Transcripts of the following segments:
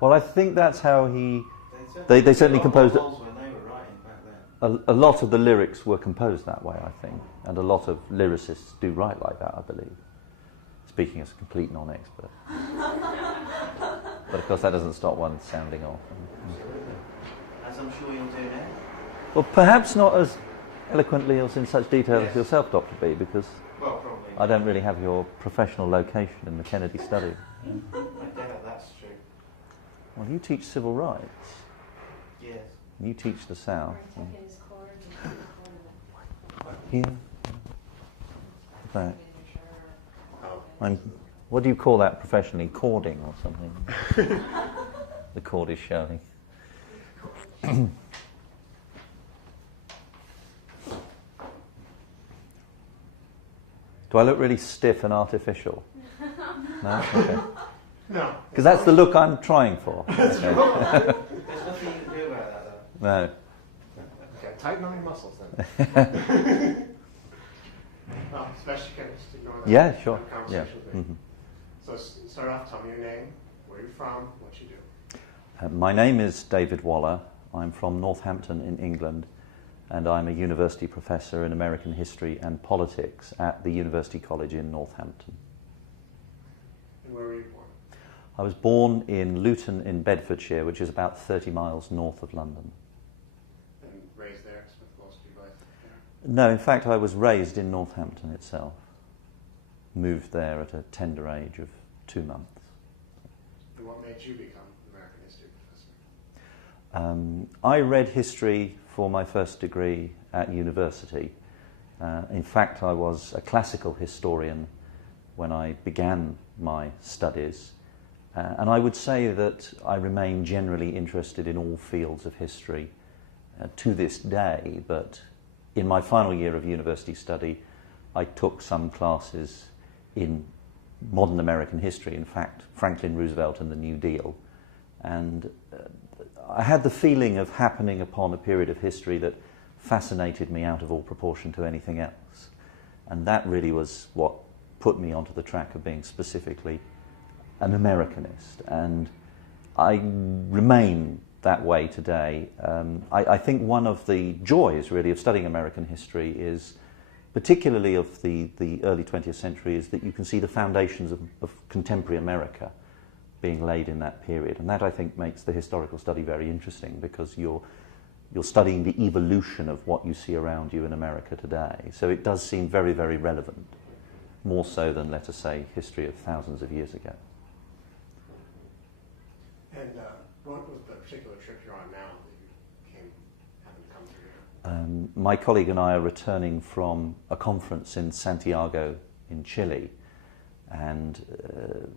Well, I think that's how he... They certainly composed it. When they were writing back then. A lot of the lyrics were composed that way, I think, and a lot of lyricists do write like that, I believe. Speaking as a complete non-expert. But of course that doesn't stop one sounding off. Absolutely. As I'm sure you'll do now. Well, perhaps not as eloquently or in such detail as yourself, Dr. B, because Probably. I don't really have your professional location in the Kennedy study. I doubt that's true. Well, you teach civil rights. Yes. You teach the South. Here. Back. What do you call that professionally? Cording or something? The cord is showing. Do I look really stiff and artificial? No? Okay. No. Because that's the look I'm trying for. Okay. There's nothing you can do about that, though. No. Okay, tighten on your muscles then. Well, especially kind of just ignore that. Yeah, sure. That conversation Yeah. thing. Mm-hmm. So start off, tell me your name, where you're from, what you do. My name is David Waller. I'm from Northampton in England, and I'm a university professor in American history and politics at the University College in Northampton. And where were you born? I was born in Luton in Bedfordshire, which is about 30 miles north of London. And raised there, spent most of your life there? No, in fact, I was raised in Northampton itself. Moved there at a tender age of 2 months. And what made you become an American history professor? I read history for my first degree at university. In fact, I was a classical historian when I began my studies. And I would say that I remain generally interested in all fields of history to this day, but in my final year of university study, I took some classes in modern American history, in fact, Franklin Roosevelt and the New Deal. And I had the feeling of happening upon a period of history that fascinated me out of all proportion to anything else. And that really was what put me onto the track of being specifically an Americanist. And I remain that way today. I think one of the joys, really, of studying American history is, particularly of the early 20th century, is that you can see the foundations of contemporary America being laid in that period. And that, I think, makes the historical study very interesting, because you're studying the evolution of what you see around you in America today. So it does seem very, very relevant, more so than, let us say, history of thousands of years ago. And what was the particular trip you're on now that you happened to come through here? My colleague and I are returning from a conference in Santiago in Chile, and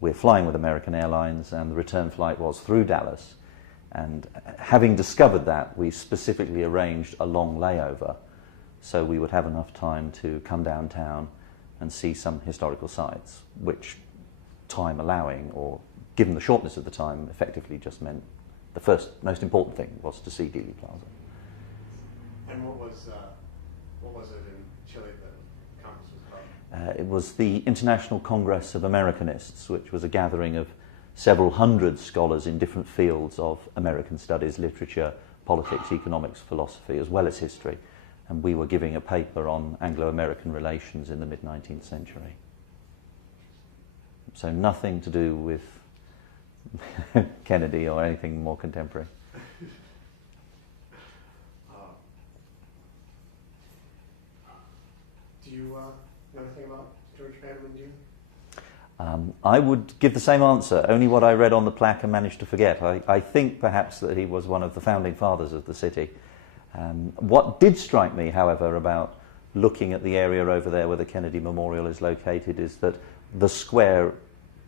we're flying with American Airlines, and the return flight was through Dallas. And having discovered that, we specifically arranged a long layover so we would have enough time to come downtown and see some historical sites, which, time allowing, or given the shortness of the time, effectively just meant the first most important thing was to see Dealey Plaza. And what was it in Chile that the conference was called? It was the International Congress of Americanists, which was a gathering of several hundred scholars in different fields of American studies, literature, politics, economics, philosophy, as well as history. And we were giving a paper on Anglo-American relations in the mid-19th century. So nothing to do with Kennedy or anything more contemporary. Do you know anything about George Vanderman Dealey? I would give the same answer, only what I read on the plaque and managed to forget. I think perhaps that he was one of the founding fathers of the city. What did strike me, however, about looking at the area over there where the Kennedy Memorial is located is that the square,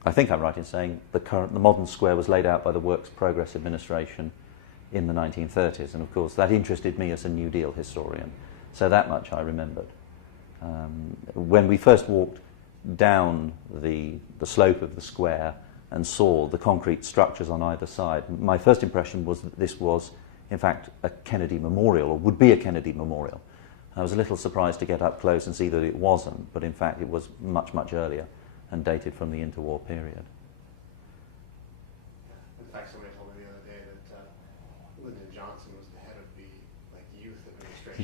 I think I'm right in saying, the modern square was laid out by the Works Progress Administration in the 1930s, and of course that interested me as a New Deal historian, so that much I remembered. When we first walked down the slope of the square and saw the concrete structures on either side, my first impression was that this was, in fact, a Kennedy memorial, or would be a Kennedy memorial. I was a little surprised to get up close and see that it wasn't, but in fact it was much, much earlier and dated from the interwar period. In fact, somebody told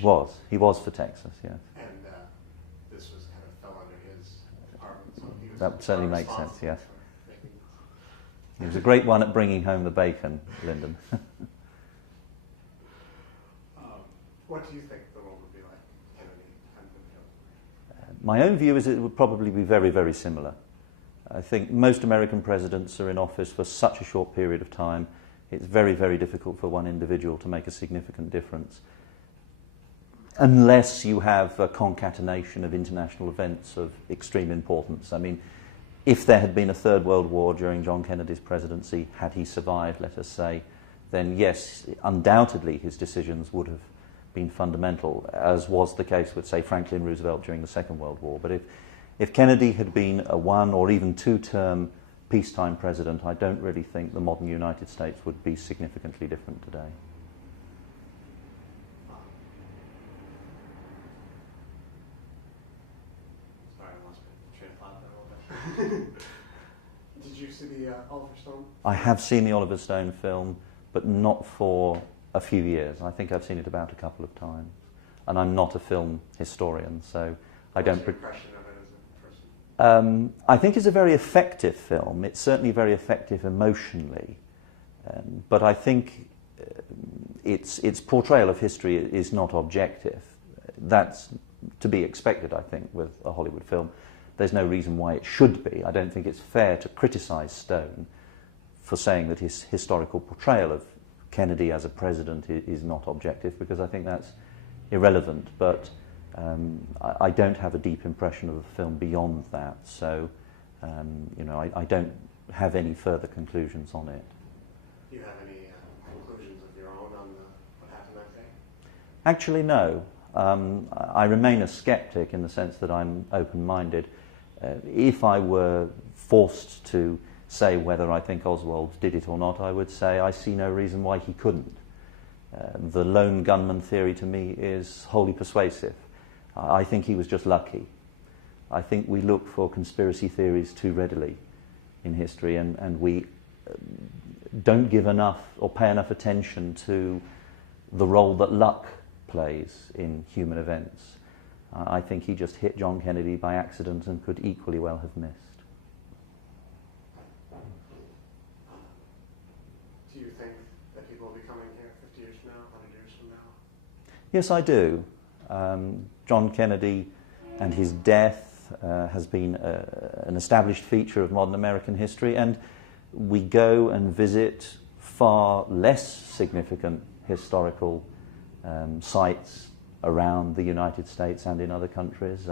administration. He was for Texas, yes. And this was kind of fell under his department. So he was That certainly makes sense, responsible yes. for making this. He was a great one at bringing home the bacon, Lyndon. What do you think the world would be like if Kennedy hadn't been killed? My own view is it would probably be very, very similar. I think most American presidents are in office for such a short period of time. It's very, very difficult for one individual to make a significant difference unless you have a concatenation of international events of extreme importance. I mean, if there had been a Third World War during John Kennedy's presidency, had he survived, let us say, then yes, undoubtedly his decisions would have been fundamental, as was the case with, say, Franklin Roosevelt during the Second World War. But if Kennedy had been a one or even two-term peacetime president, I don't really think the modern United States would be significantly different today. Sorry, I lost my train of thought there a little bit. Did you see the Oliver Stone? I have seen the Oliver Stone film, but not for a few years. I think I've seen it about a couple of times. And I'm not a film historian, so I don't... What's your impression of it as a person? I think it's a very effective film. It's certainly very effective emotionally. But I think its portrayal of history is not objective. That's to be expected, I think, with a Hollywood film. There's no reason why it should be. I don't think it's fair to criticise Stone for saying that his historical portrayal of Kennedy as a president is not objective, because I think that's irrelevant. But I don't have a deep impression of the film beyond that, so I don't have any further conclusions on it. Do you have any conclusions of your own on what happened that day? Actually, no. I remain a skeptic in the sense that I'm open-minded. If I were forced to say whether I think Oswald did it or not, I would say I see no reason why he couldn't. The lone gunman theory to me is wholly persuasive. I think he was just lucky. I think we look for conspiracy theories too readily in history, and we don't give enough or pay enough attention to the role that luck plays in human events. I think he just hit John Kennedy by accident and could equally well have missed. Do you think that people will be coming here 50 years from now, 100 years from now? Yes, I do. John Kennedy and his death has been an established feature of modern American history, and we go and visit far less significant historical sites around the United States and in other countries.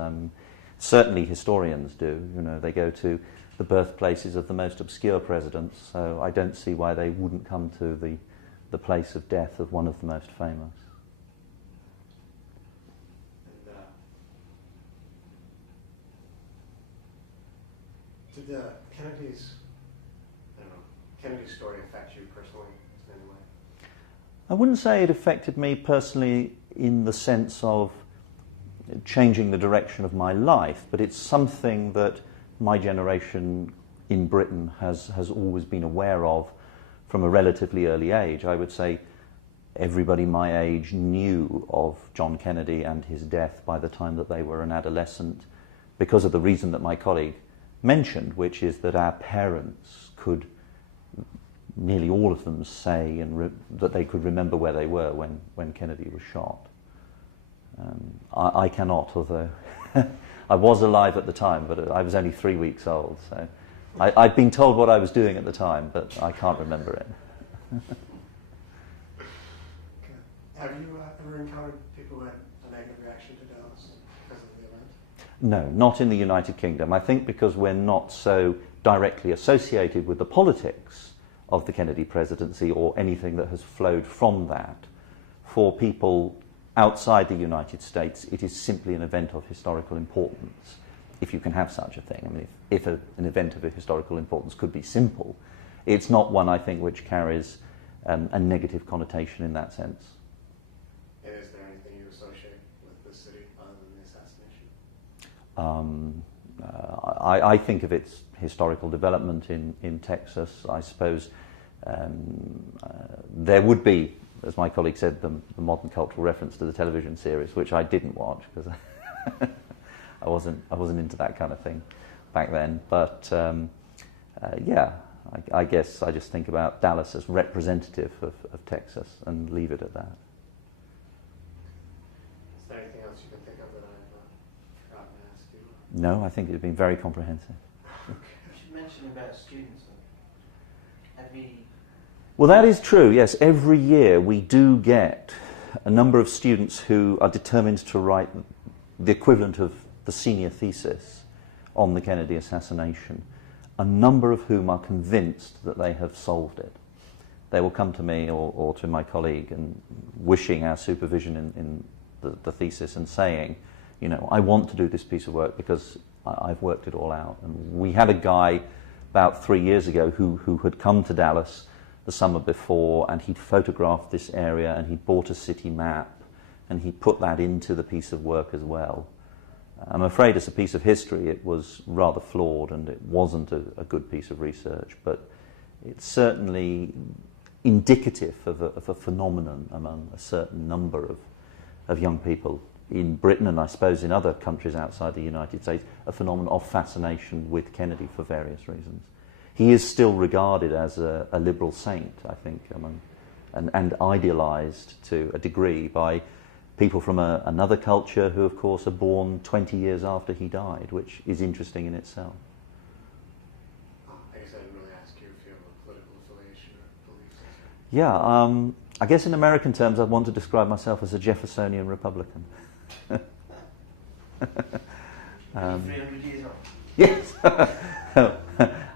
Certainly historians do. They go to the birthplaces of the most obscure presidents, so I don't see why they wouldn't come to the place of death of one of the most famous. And did Kennedy's story affect you personally in any way? I wouldn't say it affected me personally in the sense of changing the direction of my life, but it's something that my generation in Britain has always been aware of from a relatively early age. I would say everybody my age knew of John Kennedy and his death by the time that they were an adolescent, because of the reason that my colleague mentioned, which is that our parents could, nearly all of them, say that they could remember where they were when Kennedy was shot. I cannot, although I was alive at the time, but I was only 3 weeks old, so I'd been told what I was doing at the time, but I can't remember it. Have you ever encountered people who had a negative reaction to Dallas because of the event? No, not in the United Kingdom. I think because we're not so directly associated with the politics of the Kennedy presidency or anything that has flowed from that. For people outside the United States, it is simply an event of historical importance, if you can have such a thing. I mean, if an event of a historical importance could be simple, it's not one, I think, which carries a negative connotation in that sense. And is there anything you associate with this city other than the assassination? I think of its historical development in Texas. I suppose There would be, as my colleague said, the modern cultural reference to the television series, which I didn't watch because I wasn't into that kind of thing back then. But yeah, I guess I just think about Dallas as representative of Texas and leave it at that. Is there anything else you can think of that I've forgotten to ask you? No, I think it's been very comprehensive. You should mention about students. Have you? Well, that is true, yes. Every year we do get a number of students who are determined to write the equivalent of the senior thesis on the Kennedy assassination, a number of whom are convinced that they have solved it. They will come to me or to my colleague and wishing our supervision in the thesis and saying, you know, I want to do this piece of work because I've worked it all out. And we had a guy about 3 years ago who had come to Dallas the summer before, and he'd photographed this area and he'd bought a city map and he put that into the piece of work as well. I'm afraid as a piece of history it was rather flawed and it wasn't a good piece of research, but it's certainly indicative of a phenomenon among a certain number of young people in Britain and I suppose in other countries outside the United States, a phenomenon of fascination with Kennedy for various reasons. He is still regarded as a liberal saint, I think, and idealised to a degree by people from another culture who, of course, are born 20 years after he died, which is interesting in itself. I guess I didn't really ask you if you have a political affiliation or belief system. Yeah, I guess in American terms I'd want to describe myself as a Jeffersonian Republican. 300 years old. Yes.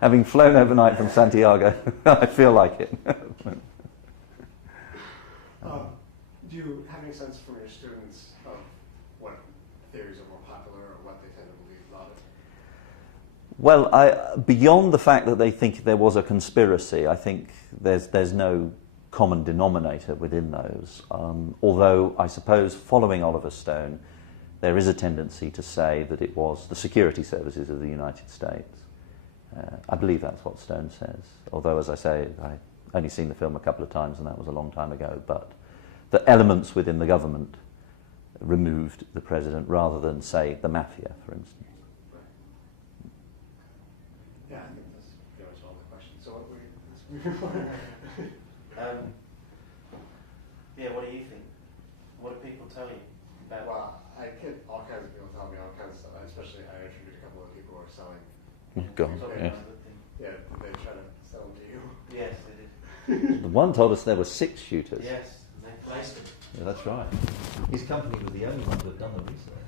Having flown overnight from Santiago, I feel like it. Do you have any sense from your students of what theories are more popular or what they tend to believe about it? Well, beyond the fact that they think there was a conspiracy, I think there's no common denominator within those. Although I suppose following Oliver Stone, there is a tendency to say that it was the security services of the United States. I believe that's what Stone says. Although, as I say, I've only seen the film a couple of times and that was a long time ago. But the elements within the government removed the president rather than, say, the mafia, for instance. Right. Yeah, I think that's pretty much all the questions. So what we yeah, what do you think? What do people tell you about? Well, I get all kinds of people tell me all kinds of stuff. Especially, I interviewed a couple of people who are selling. God, Talking yeah. about the thing. Yeah, did they try to sell them to you? Yes, they did. The one told us there were 6 shooters. Yes, they placed them. Yeah, that's right. His company was the only one to have done the research.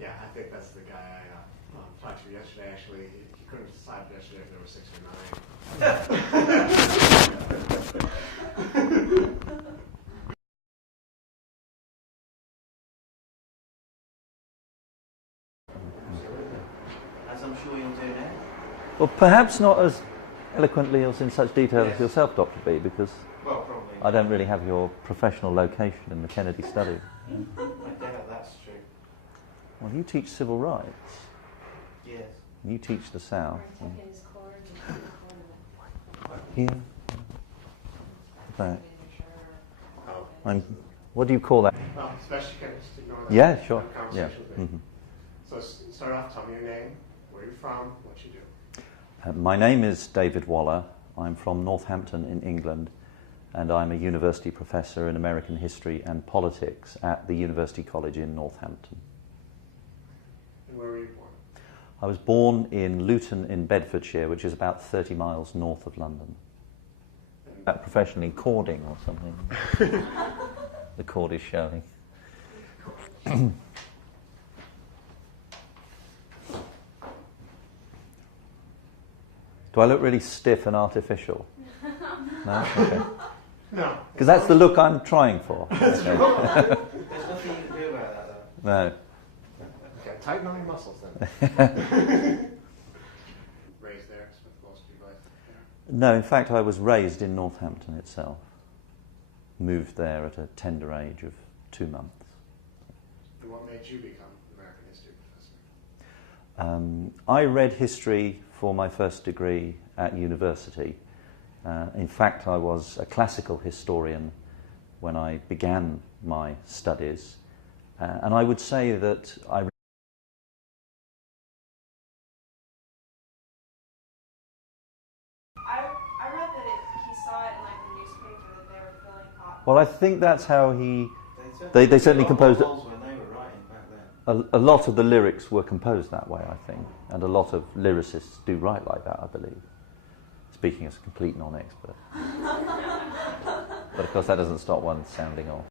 Yeah, I think that's the guy I talked to yesterday. Actually, he couldn't decide yesterday if there were 6 or 9. As I'm sure you'll do now. Well, perhaps not as eloquently or in such detail as yourself, Dr. B, because Well, probably. I don't really have your professional location in the Kennedy study. I doubt that's true. Well, you teach civil rights. Yes. You teach the South. Or take his cord and put the Here. Back. Oh. What do you call that? Especially kind of just ignore that. Yeah, sure. Yeah. Conversation thing. Mhm. So start off, tell me your name, where you're from, what you do. My name is David Waller. I'm from Northampton in England, and I'm a university professor in American history and politics at the University College in Northampton. And where were you born? I was born in Luton in Bedfordshire, which is about 30 miles north of London. Professionally cording or something. The cord is showing. Do I look really stiff and artificial? No? Okay. No. Because that's the look I'm trying for. Okay. There's nothing you can do about that, though. No. Okay, tighten on your muscles then. Raised there, spent most of your life there. No, in fact, I was raised in Northampton itself. Moved there at a tender age of 2 months. And what made you become an American history professor? I read history for my first degree at university, In fact, I was a classical historian when I began my studies, and I would say that I read that he saw it in like the newspaper that they were filling hot. well, I think that's how he. They They certainly composed it. when they were writing back then. A lot of the lyrics were composed that way, I think, and a lot of lyricists do write like that, I believe. Speaking as a complete non-expert. But of course that doesn't stop one sounding off.